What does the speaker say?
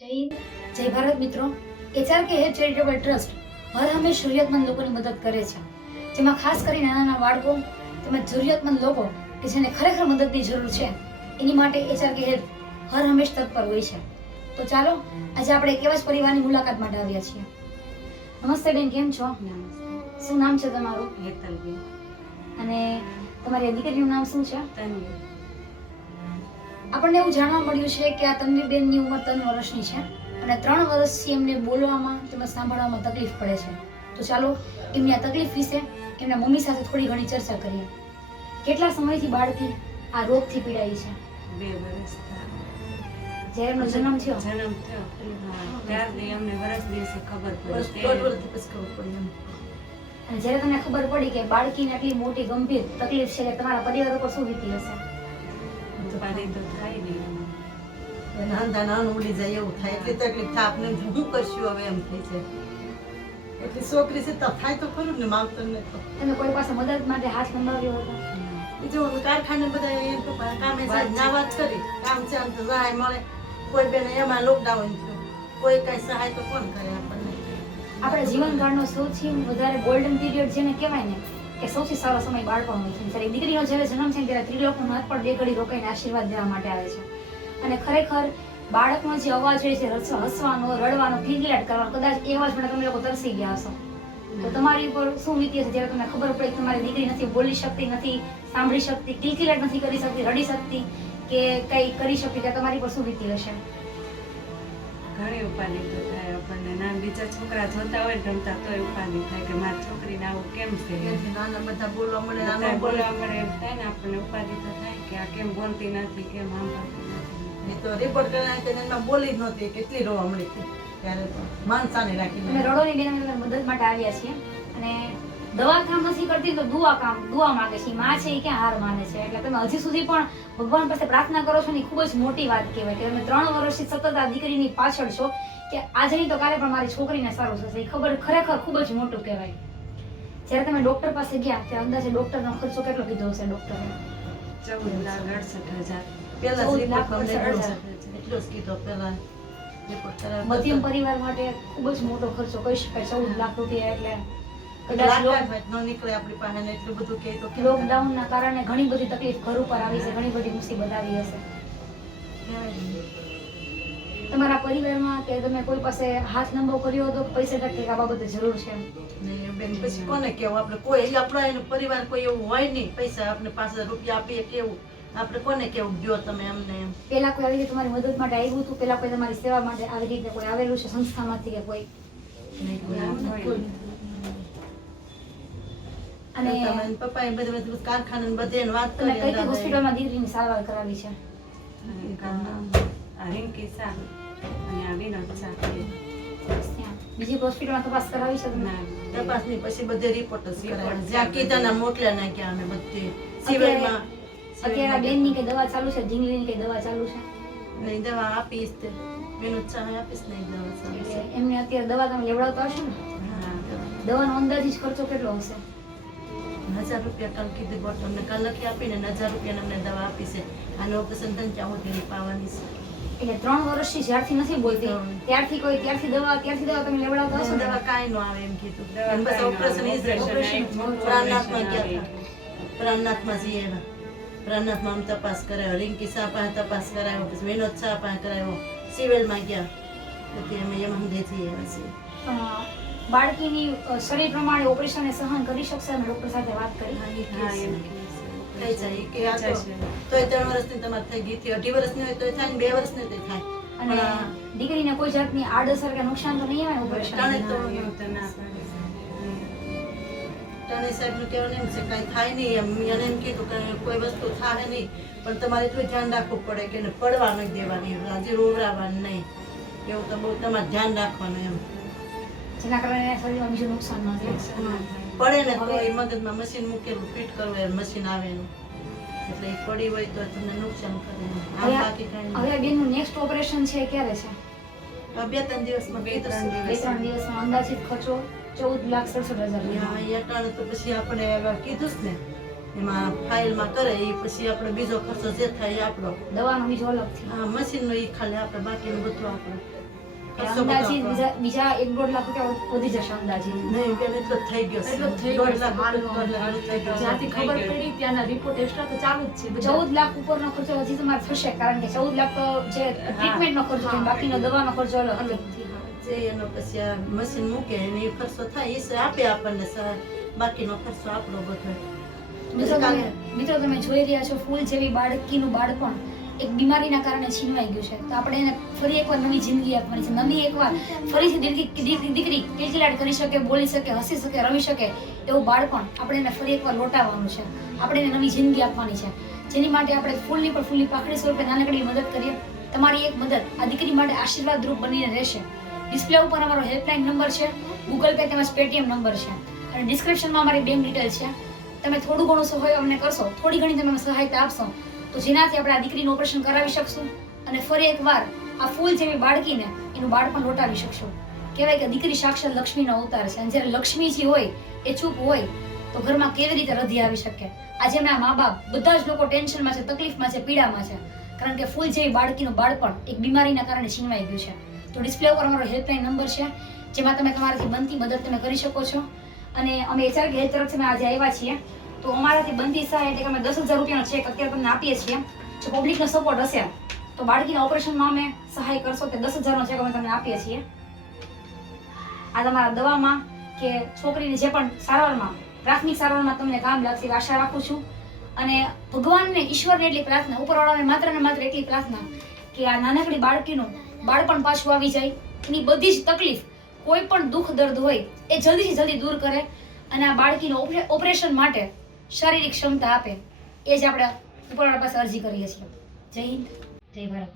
જય હિન્દ. જય ભારત મિત્રો. એચઆરકે હેલ્થ ચેરિટેબલ ટ્રસ્ટ હર હંમેશ જરૂરિયાતમંદ લોકોની મદદ કરે છે. જેમાં ખાસ કરીને નાના નાના બાળકો તેમજ જરૂરિયાતમંદ લોકો કે જેને ખરેખર મદદની જરૂર છે એની માટે એચઆરકે હેલ્થ હર હંમેશ તત્પર હોય છે. તો ચાલો આજે આપણે એક એવા જ પરિવારની મુલાકાત માટે આવ્યા છીએ. નમસ્તે બેન કેમ છો? શું નામ છે તમારું? હેતલબેન. અને તમારી દીકરીનું નામ શું છે? તન્વી. આપણને એવું જાણવા મળ્યું છે કે આ તન્વીબેનની ઉંમર ત્રણ વર્ષની છે અને ત્રણ વર્ષથી એમને બોલવામાં તેમજ સાંભળવામાં તકલીફ પડે છે. તો ચાલો એમની આ તકલીફ વિશે એમના મમ્મી સાથે થોડી ઘણી ચર્ચા કરીએ. કેટલા સમયથી બાળકી આ રોગથી પીડાઈ છે? બે વર્ષ જ્યારે એમનો જન્મ થયો? જન્મ થયો. ત્યારથી અમને વર્ષ દિવસે ખબર પડી અને જ્યારે તમને ખબર પડી કે બાળકીને આટલી મોટી ગંભીર તકલીફ છે કે તમારા પરિવાર ઉપર શું વીતી હશે? ઉપાધિ તો થાય નહીં. નાનતા નાન ઉડી જાય એવું થાય. એટલી તકલીફ થાય આપણે શું કરશું હવે એમ થઈ છે. એટલી છોકરી છે થાય તો ખરું ને માવતર ને તો. એને કોઈ પાસે મદદ માટે હાથ લંબાવ્યો હતો બીજું કારખાને બધા કામે ના વાત કરી. કામ છે આમ તો સહાય મળે. કોઈ બેન એમાં લોકડાઉન થયું કોઈ કઈ સહાય તો કોણ કરે આપણને? આપણા જીવનકાળનો સૌથી વધારે ગોલ્ડન પીરિયડ જેને કહેવાય ને કે સૌથી સારો સમય બાળપણ હોય છે. જ્યારે દીકરીનો જ્યારે જન્મ છે ત્યારે ત્રિલોકનો નાથ પણ બે ઘડી રોકાઈને આશીર્વાદ દેવા માટે આવે છે. અને ખરેખર બાળકનો જે અવાજ હોય છે હસ- હસવાનો રડવાનો કિલકિલાટ કરવાનો કદાચ એ અવાજ પણ તમે લોકો તરસી ગયા હશો. તો તમારી ઉપર શું વીતી હશે? જ્યારે તમને ખબર પડે કે તમારી દીકરી નથી બોલી શકતી નથી સાંભળી શકતી કિલકિલાટ નથી કરી શકતી રડી શકતી કે કંઈ કરી શકતી ત્યારે તમારી પર શું વીતી હશે? ઘણી ઉપાધિ તો બીજા છોકરા જોતા હોય ને રમતા તોય ઉપાધિ થાય કે મારી છોકરીને આવું કેમ છે? નાના બધા બોલવા મળે બધા બોલવા મળે એમ થાય ને આપણને ઉપાધિ તો થાય કે આ કેમ બોલતી નથી કેમ આમ નથી. તો રિપોર્ટ કરાયા તો એમાં બોલી જ નહોતી કેટલી રોવા મળી હતી. ત્યારે તો માનસાને અને અમે રડોની બેન મદદ માટે આવ્યા છીએ. અને દવા કામ નથી કરતી તો દુઆ કામ દુઆ માંગે છે. માં છે એ ક્યાં હાર માને છે? એટલે તમે હજી સુધી પણ ભગવાન પાસે પ્રાર્થના કરો છો ને ખૂબ જ મોટી વાત કહેવાય. કે તમે ત્રણ વર્ષથી સતત આ દીકરીની પાછળ છો. કે આજે નહીં તો કાલે પણ મારી છોકરીને સારું થશે. એ ખબર ખરેખર ખૂબ જ મોટું કહેવાય. જ્યારે તમે ડોક્ટર પાસે ગયા ત્યારે અંદાજે ડૉક્ટરનો ખર્ચો કેટલો કીધો હશે ડોક્ટરે? ચૌદ લાખ અડસઠ હજાર. મધ્યમ પરિવાર માટે ખૂબ જ મોટો ખર્ચો કહી શકાય. ચૌદ લાખ રૂપિયા એટલે કદાચ લાખ લોક- લાખ ન કારણે ઘણી બધી તકલીફ ઘર ઉપર આવી છે ઘણી બધી મુસીબત આવી હશે? તમારા પરિવારમાં કે તમે કોઈ પાસે હાથ લંબો કર્યો હતો પૈસા ટકે આ બાબતે જરૂર છે? બેન પછી કોને કેવું આપણે કોઈ આપણા એનો પરિવાર કોઈ એવું હોય નહીં. પૈસા આપણે પાસે રૂપિયા આપીએ કેવું? આપણે કોને કેવું ગયો તમે અમને પેલા કોઈ આવી રીતે તમારી મદદ માટે આવ્યું હતું? પેલા કોઈ તમારી સેવા માટે આવી રીતે કોઈ આવેલું છે સંસ્થામાંથી કે કોઈ. અને તમે એ બધે બધું કારખાના બધે વાત કરી. હોસ્પિટલમાં દીકરીની સારવાર કરાવી છે? રિંકી શાહ અને આ વિનોદ શાહ ત્યાં બીજી હોસ્પિટલમાં તપાસ કરાવી છે તપાસની પછી બધે રિપોર્ટ જ કરાવ્યા જ્યાં કીધાના મોકલ્યા ના અમે બધે સિવિલમાં અત્યારે આ બેનની કઈ દવા ચાલુ છે? ઢીંગલીની કઈ દવા ચાલુ છે? નહીં દવા આપીશ તે. વિનોદ સહાય આપીશ નહીં દવા ચાલુ એમને અત્યારે દવા તમે લેવડાવતા હશો ને? હા દવાનો જ ખર્ચો કેટલો હશે? હજાર રૂપિયા કાલ કીધી બોટલ ને કાલ લખી આપીને હજાર રૂપિયા અમને દવા આપી છે. આને ઓપરેશન ધન ત્યાં તેની પાવાની છે. એટલે ત્રણ વર્ષથી જ્યારથી નથી બોલતી ત્યારથી કોઈ ત્યારથી દવા ત્યારથી દવા તમે લેવડાવતા હશો દવા કાંઈ નો આવે એમ કીધું. બસ ઓપરેશન. ઈ જ પ્રાણનાથમાં ગયા પ્રાણનાથમાં જઈએ પ્રાણનાથમાં આમ તપાસ કરાયો. રિંકી શાહ પાસે તપાસ કરાયો. પછી વિનોદ શાહ પાસે કરાયો. સિવિલમાં ગયા. પછી અમે એમ હમદેથી આવ્યા છીએ. બાળકીની શરીર પ્રમાણે ઓપરેશન સહન કરી શકશે અને ડોક્ટર સાથે વાત કરી. હા, થઈ જાય કે આ તો. તોય ત્રણ વર્ષની તમારે થઈ ગઈ હતી અઢી વર્ષની હોય તોય થાય ને બે વર્ષની તો થાય. અને દીકરીને કોઈ જાતની આડઅસર કે નુકસાન તો નહીં આવે ઓપરેશન ટાણે તો તો સાહેબનું કહેવાનું એમ છે કાંઈ થાય નહીં એમ. એને એમ કીધું કે કોઈ વસ્તુ થાય નહીં પણ તમારે એટલું ધ્યાન રાખવું પડે કે એને પડવા નહીં દેવાની હજી રોવડાવવાની નહીં. એવું તો બહુ તમારે ધ્યાન રાખવાનું એમ. જેના કારણે શરીરમાં બીજું નુકસાન ન થાય. પડે ને તો એ મગજમાં મશીન મૂકેલું ફિટ કરવું મશીન આવે એનું એટલે એ પડી હોય તો તમને નુકસાન કરે હવે બેનનું નેક્સ્ટ ઓપરેશન છે ક્યારે છે? બે ત્રણ દિવસમાં બે ત્રણ દિવસ બે ત્રણ દિવસમાં અંદાજિત ખર્ચો ચૌદ લાખ સડસઠ હજાર હા, એ અટાણે તો પછી આપણે કીધું જ ને એમાં ફાઇલમાં કરે એ પછી આપણે બીજો ખર્ચો જે થાય આપણો. દવાનો બીજો અલગ હા મશીન મશીનનો એ ખાલી આપણે બાકીનું બધું આપણે બીજા બીજા એક દોઢ લાખ રૂપિયા વધી જશે અંદાજિત નહીં બેન એટલો જ થઈ ગયો છે. એટલો જ થઈ દોઢ લાખ હાલનો. દોઢ લાખ થઈ ગયો છે. જ્યાંથી ખબર પડી ત્યાંના રિપોર્ટ એક્સ્ટ્રા તો ચાલુ જ છે ચૌદ લાખ ઉપરનો ખર્ચો હજી તમારે થશે કારણ કે ચૌદ લાખ તો જે ટ્રીટમેન્ટનો ખર્ચો બાકીનો દવાનો ખર્ચો અલગ અલગથી, હા. જે એનો પછી આ મશીન મૂકે એને એ ખર્ચો થાય એ આપે આપણને. બાકીનો ખર્ચો આપણો બધો મિત્રો તમે મિત્રો તમે જોઈ રહ્યા છો ફૂલ જેવી બાળકીનું બાળપણ એક બીમારીના કારણે છીનવાઈ ગયું છે. તો આપણે એને ફરી એકવાર નવી જિંદગી આપવાની છે. નવી એકવાર ફરીથી દીકરી દીકરી- કિલકિલાટ કરી શકે, બોલી શકે, હસી શકે, રમી શકે એવું બાળપણ આપણે એને ફરી એકવાર લોટાવવાનું છે. આપણે એને નવી જિંદગી આપવાની છે. જેની માટે આપણે ફૂલની પર ફૂલની પાખડી સ્વરૂપે નાનકડી મદદ કરીએ. તમારી એક મદદ આ દીકરી માટે આશીર્વાદ રૂપ બનીને રહેશે. ડિસ્પ્લે ઉપર અમારો હેલ્પલાઇન નંબર છે. ગૂગલ પે તેમજ પેટીએમ નંબર છે. અને ડિસ્ક્રિપ્શનમાં અમારી બેંક ડિટેલ છે. તમે થોડું ઘણું સહાય અમને કરશો, થોડી ઘણી તમે સહાયતા આપશો તો જેનાથી આપણે આ દીકરીનું ઓપરેશન કરાવી શકશું અને ફરી એકવાર આ ફૂલ જેવી બાળકીને એનું બાળપણ લોટાવી શકશું. કહેવાય કે દીકરી સાક્ષાત લક્ષ્મીનો અવતાર છે. અને જ્યારે લક્ષ્મીજી હોય, એ ચૂપ હોય, તો ઘરમાં કેવી રીતે રધી આવી શકે? આજે એમના મા બાપ બધા જ લોકો ટેન્શનમાં છે, તકલીફમાં છે, પીડામાં છે. કારણ કે ફૂલ જેવી બાળકીનું બાળપણ એક બીમારીના કારણે છીનવાઈ ગયું છે. તો ડિસ્પ્લે ઉપર અમારો હેલ્પલાઇન નંબર છે, જેમાં તમે તમારાથી બનતી મદદ તમે કરી શકો છો. અને અમે એચઆર હેલ્થ તરફથી અમે આજે આવ્યા છીએ. તો અમારાથી બનતી સહાય એટલે કે અમે દસ હજાર રૂપિયાનો ચેક અત્યારે તમને આપીએ છીએ. જો પબ્લિકનો સપોર્ટ હશે, તો બાળકીના ઓપરેશનમાં અમે સહાય કરશો તે દસ હજારનો ચેક અમે તમને આપીએ છીએ. આ તમારા દવામાં કે છોકરીની જે પણ સારવારમાં, પ્રાથમિક સારવારમાં તમને કામ લાગશે એવી આશા રાખું છું. અને ભગવાનને, ઈશ્વરને એટલી પ્રાર્થના, ઉપરવાળાને માત્ર ને માત્ર એટલી પ્રાર્થના કે આ નાનકડી બાળકીનું બાળપણ પાછું આવી જાય. એની બધી જ તકલીફ, કોઈ પણ દુઃખ દર્દ હોય, એ જલ્દીથી જલ્દી દૂર કરે. અને આ બાળકીનું ઓપરે- ઓપરેશન માટે શારીરિક ક્ષમતા આપે, એ જ આપણે ઉપરવાળા પાસે અરજી કરીએ છીએ. જય હિન્દ. જય ભારત